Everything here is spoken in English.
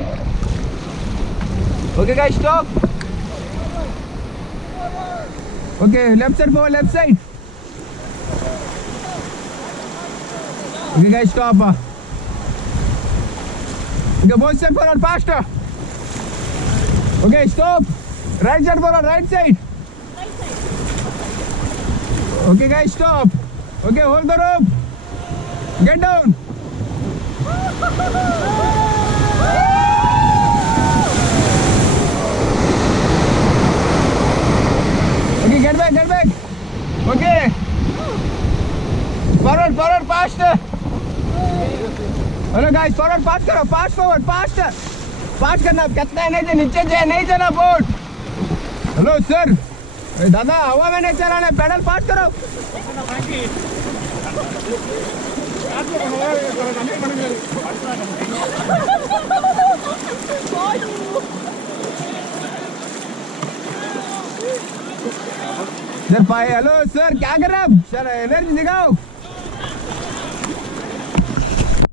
right. Okay guys, stop. Okay, left side forward, left side. Okay guys, stop. Okay, both side forward, faster. Okay, stop. Right side forward, right side. Okay guys, stop. Okay, hold the rope. Get down. Okay, get back, get back. Okay. Forward, forward, faster. Hello guys, forward, fast करो, fast forward, faster. Fast करना, कितना है नीचे नहीं जाना boat. Hello sir. दादा हवा में नहीं चलाना, पैडल फास्ट करो. सर हेलो सर क्या कर रहे हैं आप? सर एनर्जी दिखाओ.